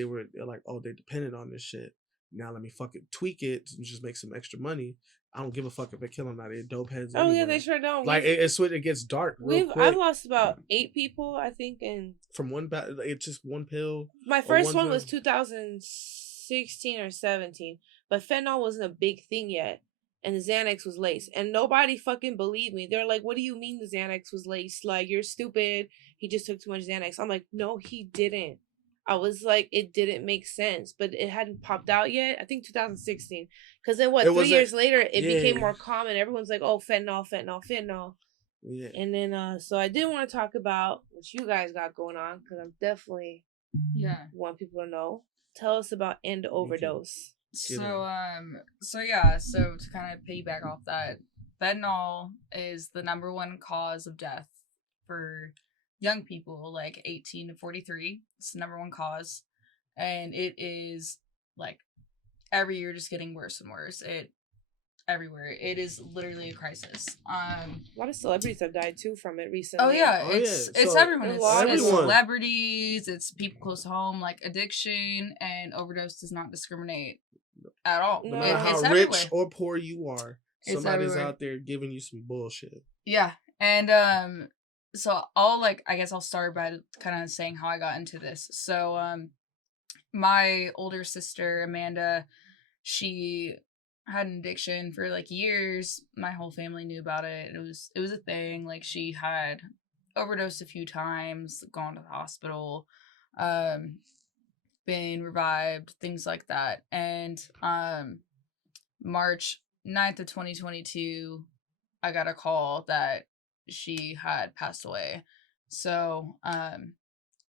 like, oh, they dependent on this shit. Now let me fucking tweak it and just make some extra money. I don't give a fuck if they kill them now. They're dope heads. Oh, yeah, they sure don't. Like, it's when it gets dark real quick. I've lost about 8 people, I think, and from one it's just one pill. My first one was 2016 or 17, but fentanyl wasn't a big thing yet, and the Xanax was laced, and nobody fucking believed me. They're like, "What do you mean the Xanax was laced? Like, you're stupid. He just took too much Xanax." I'm like, "No, he didn't." I was like, it didn't make sense, but it hadn't popped out yet. I think 2016, because then 3 years later, it became more common. Everyone's like, "Oh, fentanyl, fentanyl, fentanyl." Yeah. And then, so I did want to talk about what you guys got going on, because I'm definitely want people to know. Tell us about End Overdose. So to kind of piggyback off that, fentanyl is the #1 cause of death for young people, like 18 to 43. It's the #1 cause, and it is like every year just getting worse and worse. Everywhere. It is literally a crisis. A lot of celebrities have died too from it recently. Oh yeah, it's everyone. It's celebrities. It's people close to home. Like addiction and overdose does not discriminate at all. No matter how rich or poor you are, somebody's out there giving you some bullshit. Yeah, and so I'll start by kind of saying how I got into this. So my older sister Amanda, she had an addiction for like years. My whole family knew about it. It was a thing. Like she had overdosed a few times, gone to the hospital, been revived, things like that. And March 9th of 2022, I got a call that she had passed away. So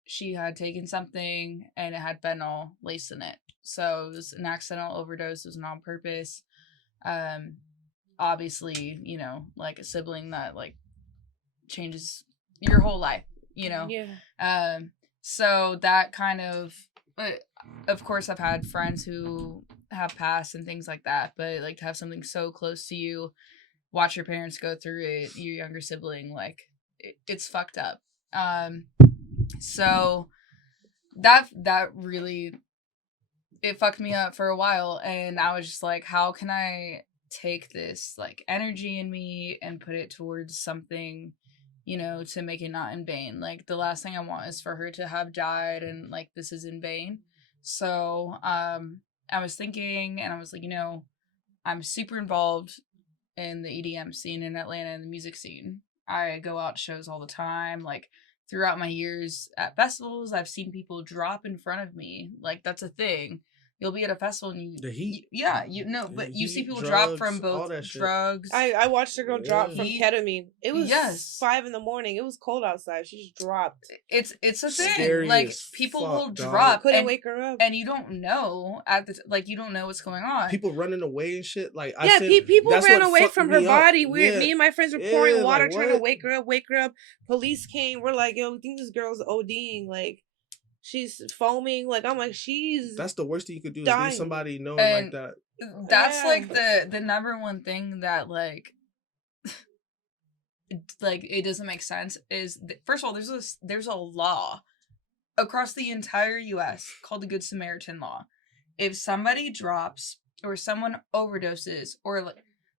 she had taken something and it had fentanyl laced in it. So it was an accidental overdose. It was not on purpose. Obviously, you know, like a sibling that like changes your whole life, you know? Yeah. So that kind of course I've had friends who have passed and things like that, but like to have something so close to you, watch your parents go through it, your younger sibling, like it's fucked up. So that really, it fucked me up for a while, and I was just like, how can I take this like energy in me and put it towards something, you know, to make it not in vain. Like the last thing I want is for her to have died and like this is in vain. So I was thinking, and I was like, you know, I'm super involved in the EDM scene in Atlanta and the music scene. I go out to shows all the time. Like throughout my years at festivals, I've seen people drop in front of me. Like that's a thing. You'll be at a festival and but you see people drop from both drugs. I watched a girl drop from ketamine. It was 5 a.m. It was cold outside. She just dropped. It's a thing. Scary like people will drop. Couldn't wake her up, and you don't know you don't know what's going on. People running away and shit. Like people ran away from her body. Me and my friends were pouring water trying to wake her up. Police came. We're like, yo, we think this girl's ODing. Like. She's foaming. Like, I'm like, that's the worst thing you could do, is leave somebody knowing like that. That's like the number one thing that like it doesn't make sense is first of all, there's a law across the entire US called the Good Samaritan Law. If somebody drops or someone overdoses, or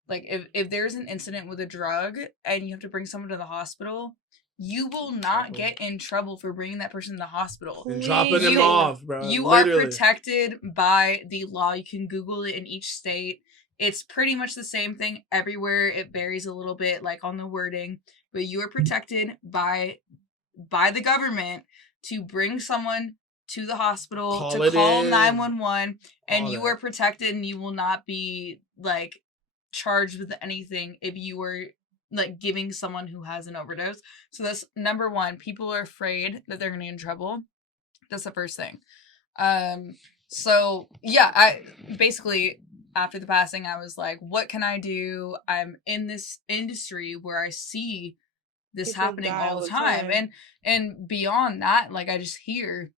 like if there's an incident with a drug and you have to bring someone to the hospital, you will not get in trouble for bringing that person to the hospital. And dropping them off, bro. You are protected by the law. You can Google it in each state. It's pretty much the same thing everywhere. It varies a little bit, like on the wording. but you are protected by the government to bring someone to the hospital, to call 911, and you are protected, and you will not be like charged with anything if you were like giving someone who has an overdose. So that's number one. People are afraid that they're gonna get in trouble. That's the first thing. So yeah, I basically, after the passing, I was like, what can I do? I'm in this industry where I see this people happening all the time. And beyond that, like I just hear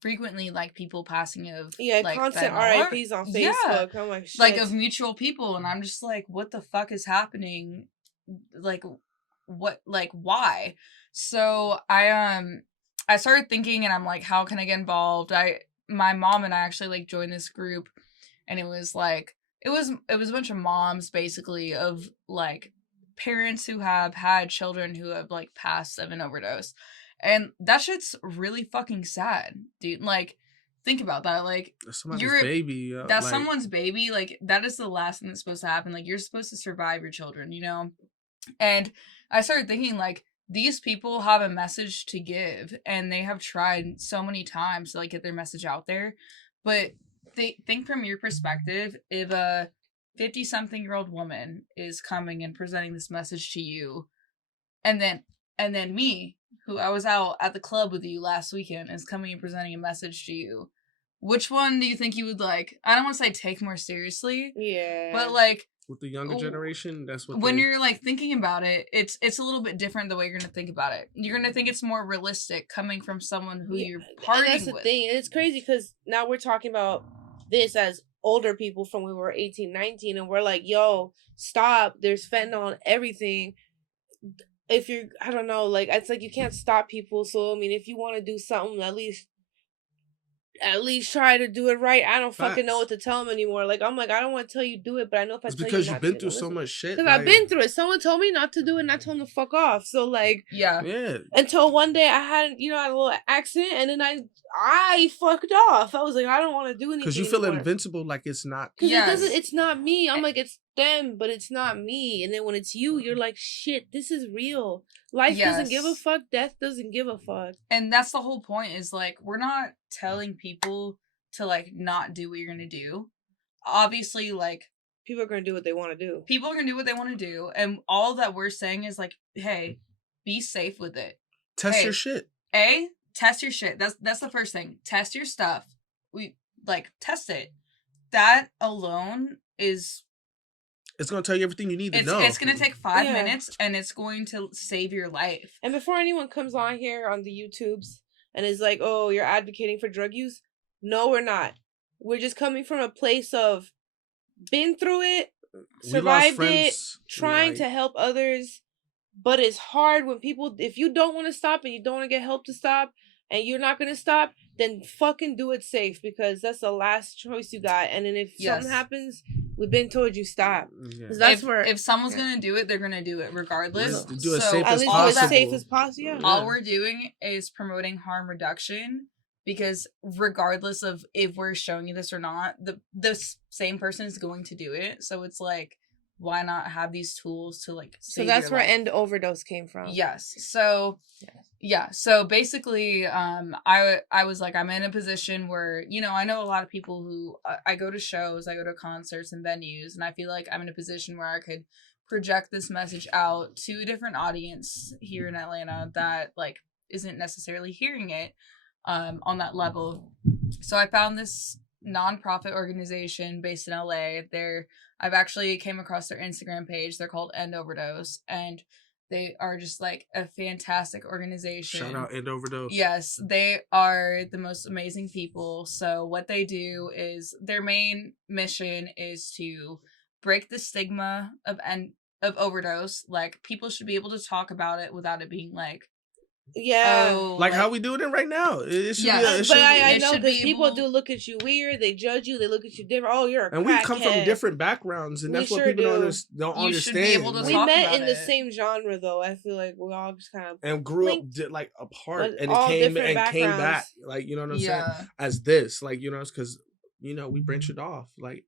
frequently like people passing of like constant RIPs on Facebook. I'm like, shit. Like of mutual people, and I'm just like, what the fuck is happening? Like what, like why? So I started thinking, and I'm like, how can I get involved? My mom and I actually like joined this group, and it was like it was a bunch of moms basically of like parents who have had children who have like passed of an overdose. And that shit's really fucking sad, dude. Like, think about that. Like, you're baby. That's like, someone's baby. Like, that is the last thing that's supposed to happen. Like, you're supposed to survive your children, you know? And I started thinking, like, these people have a message to give, and they have tried so many times to, like, get their message out there. But think from your perspective, if a 50-something-year-old woman is coming and presenting this message to you, and then me, who I was out at the club with you last weekend, is coming and presenting a message to you, which one do you think you would, like, I don't want to say take more seriously, but like with the younger generation, that's what when you're like thinking about it, it's a little bit different the way you're gonna think about it. You're gonna think it's more realistic coming from someone who you're partying with. That's the thing. It's crazy because now we're talking about this as older people from when we were 18, 19, and we're like, yo, stop, there's fentanyl and everything. If you're, I don't know, like, it's like you can't stop people. So, I mean, if you want to do something, at least try to do it right. I don't fucking know what to tell them anymore. Like, I'm like, I don't want to tell you do it, but I know if I tell you because you've been through so much shit. Because I've been through it. Someone told me not to do it, and I told them to fuck off. So, like, yeah. Until one day I had, a little accident, and then I fucked off. I was like, I don't want to do anything. Because you feel invincible, like it's not. Because it's not me. I'm like, it's them, but it's not me. And then when it's you, you're like, shit, this is real. Life doesn't give a fuck. Death doesn't give a fuck. And that's the whole point, is like, we're not telling people to like not do what you're gonna do. Obviously, like, people are gonna do what they want to do. People are gonna do what they want to do, and all that we're saying is like, hey, be safe with it. Test your shit. Test your shit. That's the first thing. Test your stuff. We like test it. That alone is. It's going to tell you everything you need to know. It's going to take 5 minutes, and it's going to save your life. And before anyone comes on here on the YouTubes and is like, oh, you're advocating for drug use. No, we're not. We're just coming from a place of been through it, survived it, trying to help others. But it's hard when people, if you don't want to stop and you don't want to get help to stop and you're not going to stop, then fucking do it safe, because that's the last choice you got. And then if something happens, we've been told you stop. Yeah. That's if someone's going to do it, they're going to do it regardless. Do it safe as possible. As safe as possible. Yeah. All we're doing is promoting harm reduction, because regardless of if we're showing you this or not, the same person is going to do it. So it's like, why not have these tools to like save So that's your where life? End Overdose came from. Yes. So so basically I was like, I'm in a position where, I know a lot of people who I go to shows, I go to concerts and venues, and I feel like I'm in a position where I could project this message out to a different audience here in Atlanta that like isn't necessarily hearing it on that level. So I found this nonprofit organization based in LA. I've actually came across their Instagram page. They're called End Overdose, and they are just like a fantastic organization. Shout out End Overdose. Yes, they are the most amazing people. So what they do is their main mission is to break the stigma of overdose. Like, people should be able to talk about it without it being like, like how we doing it right now. It should be. I know because people do look at you weird. They judge you. They look at you different. Oh, you're a and we come from different backgrounds, and that's what people don't understand. We met in the same genre, though. I feel like we all just kind of and grew up like apart, and it came back. Like, you know what I'm saying? As this, like, it's because we branch it off. Like,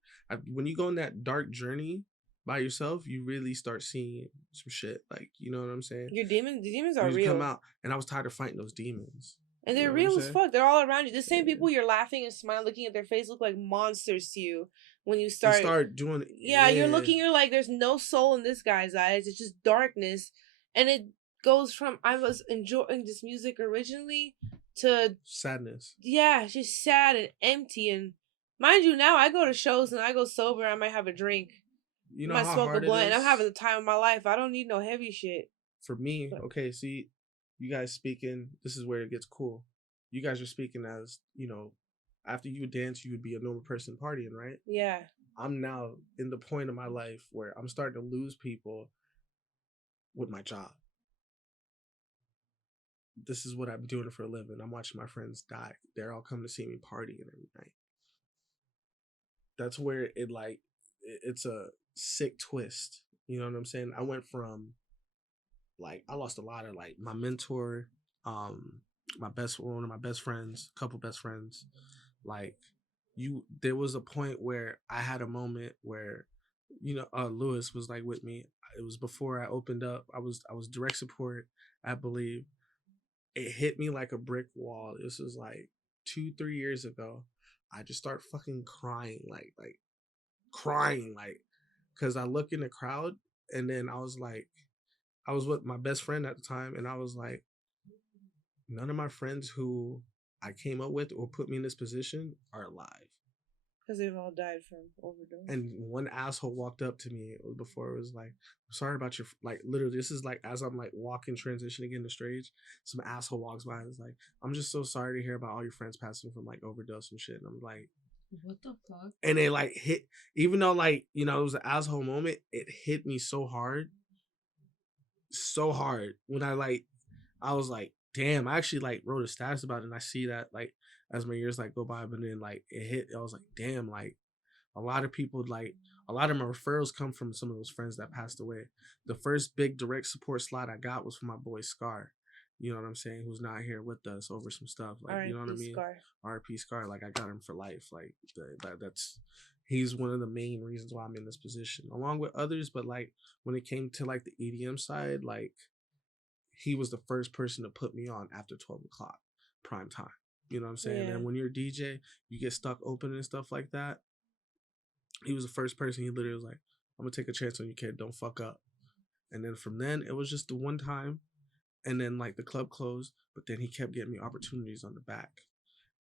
when you go on that dark journey, by yourself, you really start seeing some shit. Like, you know what I'm saying? The demons are You real. come out, and I was tired of fighting those demons. And they're real as fuck. They're all around you. The same people you're laughing and smiling, looking at their face, look like monsters to you when you start doing it. Yeah, you're looking. You're like, there's no soul in this guy's eyes. It's just darkness, and it goes from I was enjoying this music originally to sadness. Yeah, it's just sad and empty. And mind you, now I go to shows and I go sober. I might have a drink. You know I might how smoke hard a blunt, it is? and I'm having the time of my life. I don't need no heavy shit. For me, okay, see, you guys speaking, this is where it gets cool. You guys are speaking as, you know, after you would dance, you would be a normal person partying, right? Yeah. I'm now in the point of my life where I'm starting to lose people with my job. This is what I'm doing for a living. I'm watching my friends die. They're all coming to see me partying every night. That's where it's a sick twist. You know what I'm saying? I went from, like, I lost a lot of, like, my mentor, one of my best friends, couple best friends. Like, there was a point where I had a moment where, you know, Lewis was like with me. It was before I opened up. I was direct support, I believe. It hit me like a brick wall. This was like 2-3 years ago. I just start fucking crying, like crying, like, because I look in the crowd, and then I was with my best friend at the time, and I was like, none of my friends who I came up with or put me in this position are alive. Because they've all died from overdose. And one asshole walked up to me before. It was like, I'm sorry about your, like, literally, this is like, as I'm like walking, transitioning in the stage, some asshole walks by and is like, I'm just so sorry to hear about all your friends passing from like overdose and shit. And I'm like, what the fuck? And it like hit, even though, like, you know, it was an asshole moment, it hit me so hard when I was like, damn, I actually like wrote a status about it, and I see that like as my years like go by, but then like it hit, I was like, damn, like a lot of people, like a lot of my referrals come from some of those friends that passed away. The first big direct support slot I got was from my boy Scar. You know what I'm saying? Who's not here with us over some stuff. Like, you know what I mean? R.I.P. Scar. Like, I got him for life. Like, he's one of the main reasons why I'm in this position, along with others. But like, when it came to like the EDM side, like, he was the first person to put me on after 12 o'clock prime time. You know what I'm saying? Yeah. And when you're a DJ, you get stuck open and stuff like that. He was the first person. He literally was like, I'm gonna take a chance on you, kid. Don't fuck up. And then from then, it was just the one time. And then like the club closed, but then he kept getting me opportunities on the back.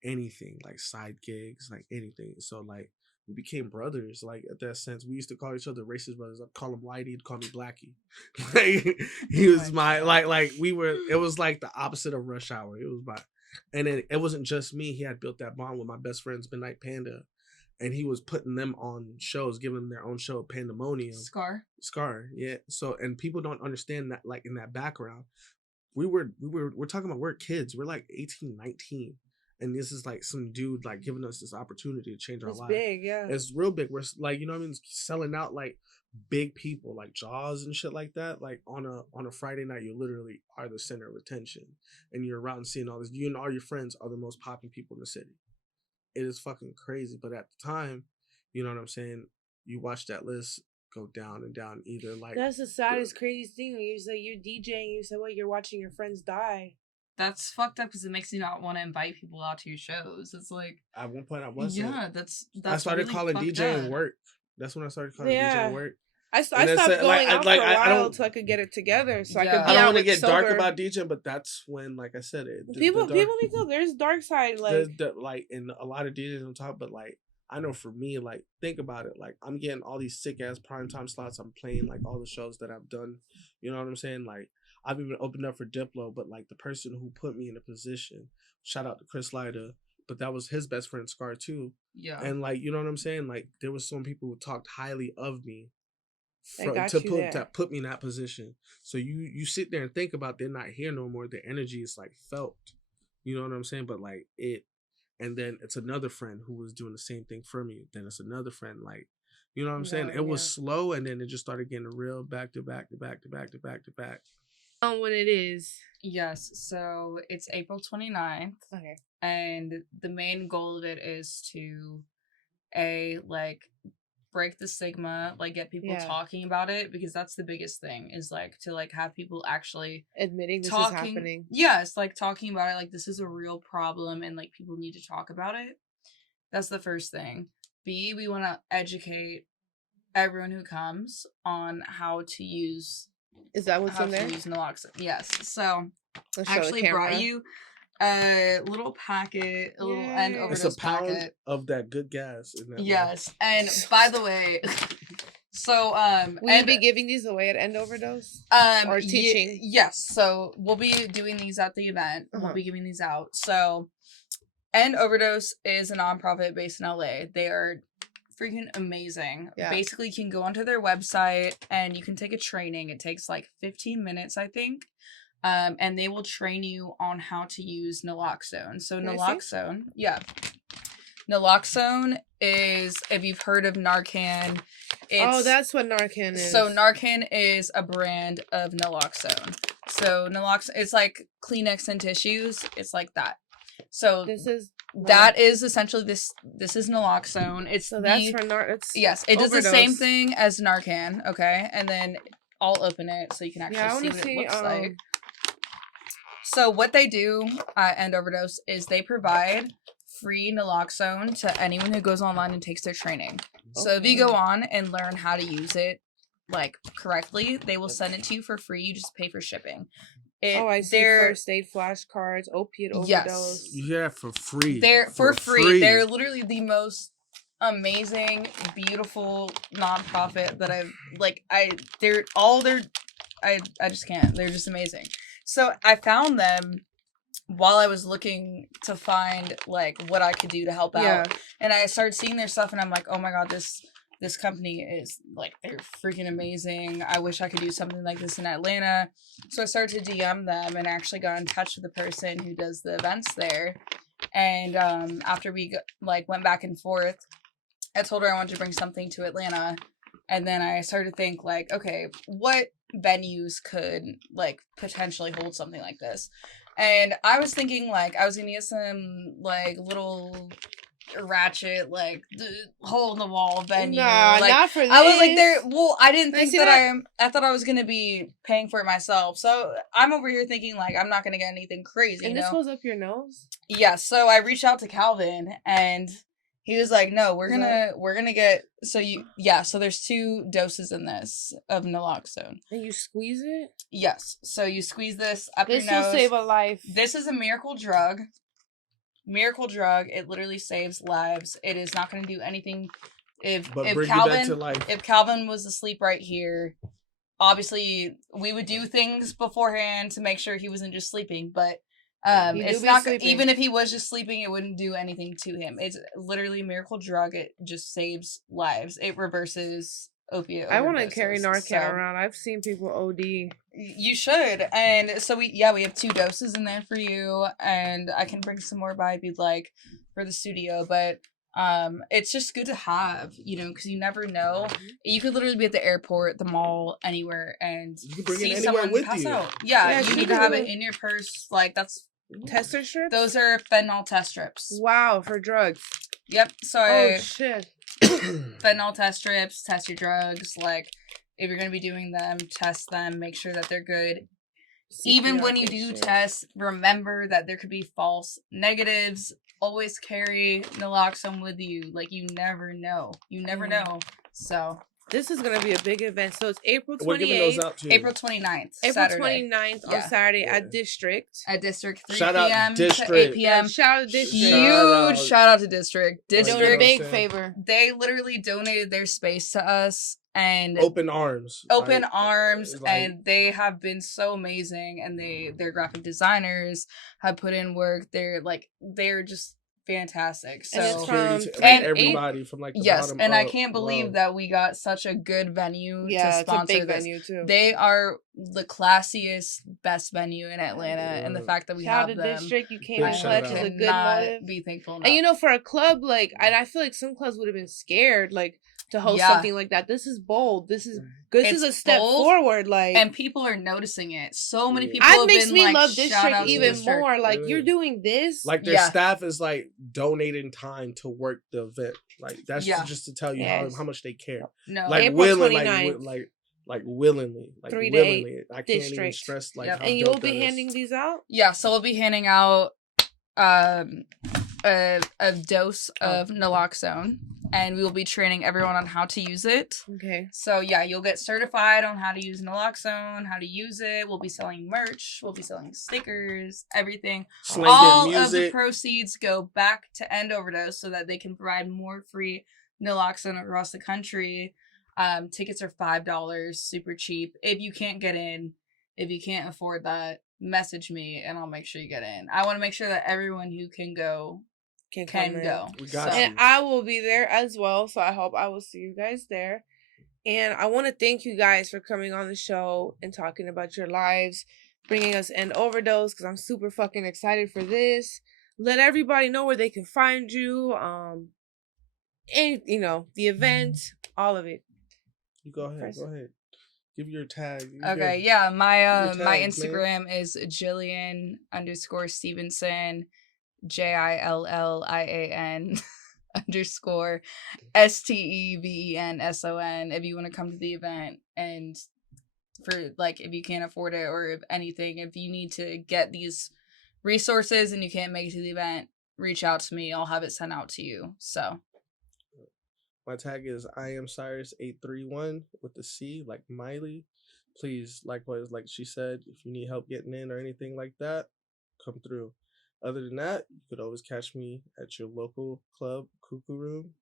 Anything, like side gigs, like anything. So like we became brothers, like at that sense. We used to call each other racist brothers. I'd call him Whitey, he'd call me Blackie. Like, he was my like we were, it was like the opposite of Rush Hour. It was and then it wasn't just me. He had built that bond with my best friends, Midnight Panda. And he was putting them on shows, giving them their own show, Pandemonium. Scar, yeah. So, and people don't understand that, like in that background, we're talking about, we're kids. We're like 18, 19. And this is like some dude like giving us this opportunity to change our lives. It's big, yeah. It's real big. We're like, you know what I mean? Selling out like big people, like Jaws and shit like that. Like on a Friday night, you literally are the center of attention. And you're around seeing all this. You and all your friends are the most popping people in the city. It is fucking crazy. But at the time, you know what I'm saying? You watch that list go down and down. Either like, that's the saddest, craziest thing. You say you're DJing, you say, well, you're watching your friends die. That's fucked up because it makes you not want to invite people out to your shows. It's like, at one point I wasn't. Yeah, that's I started really calling DJing work. That's when I started calling DJing work. I stopped going out for a while until I could get it together, so I could be out with sober. I don't want to get dark about DJing, but that's when, like I said, people need to know there's dark side, like and a lot of DJs on top, but like I know for me, like think about it, like I'm getting all these sick ass primetime slots. I'm playing like all the shows that I've done. You know what I'm saying? Like I've even opened up for Diplo, but like the person who put me in a position, shout out to Chris Lyda, but that was his best friend Scar too. Yeah, and like you know what I'm saying? Like there was some people who talked highly of me. To put me in that position. So you sit there and think about, they're not here no more. Their energy is like felt. You know what I'm saying? But like it, and then it's another friend who was doing the same thing for me. Then it's another friend, like, you know what I'm saying? It was slow, and then it just started getting real back to back to back to back to back to back. When it is. Yes, so it's April 29th. Okay. And the main goal of it is to break the stigma, like get people talking about it, because that's the biggest thing, is like to like have people actually admitting this is happening. Yes, like talking about it, like this is a real problem and like people need to talk about it. That's the first thing. B, we want to educate everyone who comes on how to use. Is that what's in there? Use naloxone. Yes. So Let's I actually brought you a little packet, a little end overdose it's a pound packet of that good gas in that. Yes, and by the way, so will you be giving these away at End Overdose? Or teaching? Yes. So we'll be doing these at the event. We'll be giving these out. So End Overdose is a nonprofit based in LA. They are freaking amazing. Yeah. Basically, you can go onto their website and you can take a training. It takes like 15 minutes, I think. And they will train you on how to use naloxone. So naloxone, naloxone is, if you've heard of Narcan, that's what Narcan is. So Narcan is a brand of naloxone. So naloxone, it's like Kleenex and tissues. It's like that. So that is essentially this is naloxone. It's that's for yes, it does the same thing as Narcan. Okay, and then I'll open it so you can actually see what it looks like. So what they do at End Overdose is they provide free naloxone to anyone who goes online and takes their training. Okay. So if you go on and learn how to use it like correctly, they will send it to you for free. You just pay for shipping. I see. First aid flashcards, opiate overdose. Yes. You hear that for free. They're for free. They're literally the most amazing, beautiful nonprofit that I just can't. They're just amazing. So I found them while I was looking to find like what I could do to help out. And I started seeing their stuff and I'm like, oh my God, this company is like, they're freaking amazing. I wish I could do something like this in Atlanta. So I started to DM them and actually got in touch with the person who does the events there. And after we went back and forth, I told her I wanted to bring something to Atlanta. And then I started to think like, okay, what venues could like potentially hold something like this? And I was thinking like I was gonna get some like little ratchet like hole in the wall venue. Nah, like, not for this. I was like I didn't think I thought I was gonna be paying for it myself. So I'm over here thinking like I'm not gonna get anything crazy. And this goes up your nose? Yeah, so I reached out to Calvin and he was like, no, we're gonna get so there's 2 doses in this of naloxone. And you squeeze it? Yes. So you squeeze this up your nose. This will save a life. This is a miracle drug. Miracle drug. It literally saves lives. It is not gonna do anything if Calvin was asleep right here. Obviously we would do things beforehand to make sure he wasn't just sleeping, but it's not even if he was just sleeping, it wouldn't do anything to him. It's literally a miracle drug. It just saves lives. It reverses opiate overdoses. I want to carry Narcan around. I've seen people OD. You should. And so we have 2 doses in there for you, and I can bring some more by if you'd like for the studio, but it's just good to have, because you never know. You could literally be at the airport, the mall, anywhere, and see someone pass out. Yeah, you need to have it in your purse. Like that's tester strips. Those are fentanyl test strips. Wow, for drugs. Yep. So shit. Fentanyl test strips. Test your drugs. Like if you're gonna be doing them, test them. Make sure that they're good. Even when you do test, remember that there could be false negatives. Always carry naloxone with you. Like, you never know. You never know. So this is going to be a big event. So it's April 28th. We're giving those out too. April 29th. April 29th on Saturday at District. At District, 3 shout p.m. out District. to 8 p.m. Shout out to District. Huge shout out to District. District. A big favor. They literally donated their space to us. And open arms, and they have been so amazing, and their graphic designers have put in work. They're just fantastic. So and it's everybody from like the bottom and up. I can't believe that we got such a good venue to sponsor it's a big this. venue too. They are the classiest, best venue in Atlanta, and the fact that we have them. District, you came in clutch is a good motive. Be thankful enough. And for a club and I feel like some clubs would have been scared, like to host something like that. This is bold. This is a step forward. Like, and people are noticing it. So many people. It makes me love district even more. Like, you're doing this. Like, their staff is like donating time to work the event. Like, that's just to tell you how much they care. No, like April willingly, 29th. like willingly, like 3-day willingly. I can't district. even stress like. And you will be handing these out. Yeah, so we'll be handing out a dose of naloxone, and we will be training everyone on how to use it. Okay. So yeah, you'll get certified on how to use naloxone, how to use it. We'll be selling merch. We'll be selling stickers, everything. All of the proceeds go back to End Overdose so that they can provide more free naloxone across the country. Tickets are $5, super cheap. If you can't get in, if you can't afford that, message me and I'll make sure you get in. I want to make sure that everyone who can go can go. We got you. And I will be there as well, so I hope I will see you guys there. And I want to thank you guys for coming on the show and talking about your lives, bringing us End Overdose, because I'm super fucking excited for this. Let everybody know where they can find you, and the event, all of it. You go ahead. Go ahead. Give your tag. Okay, yeah. My my Instagram is Jillian_Stevenson, JILLIAN _STEVENSON. If you want to come to the event, and for like, if you can't afford it or if anything, if you need to get these resources and you can't make it to the event, reach out to me. I'll have it sent out to you. So. My tag is I am Cyrus 831 with the C, like Miley. Please, likewise, like she said, if you need help getting in or anything like that, come through. Other than that, you could always catch me at your local club, Cuckoo Room.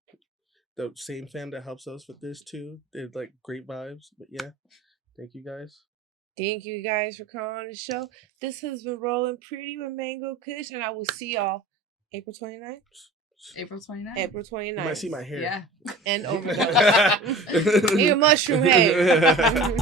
The same fam that helps us with this too. They're like great vibes. But yeah, thank you guys. Thank you guys for coming on the show. This has been Rollin Pretty with Mango Kush, and I will see y'all April 29th. April 29th. April 29th. You might see my hair. Yeah. And Overdose. Need a mushroom head.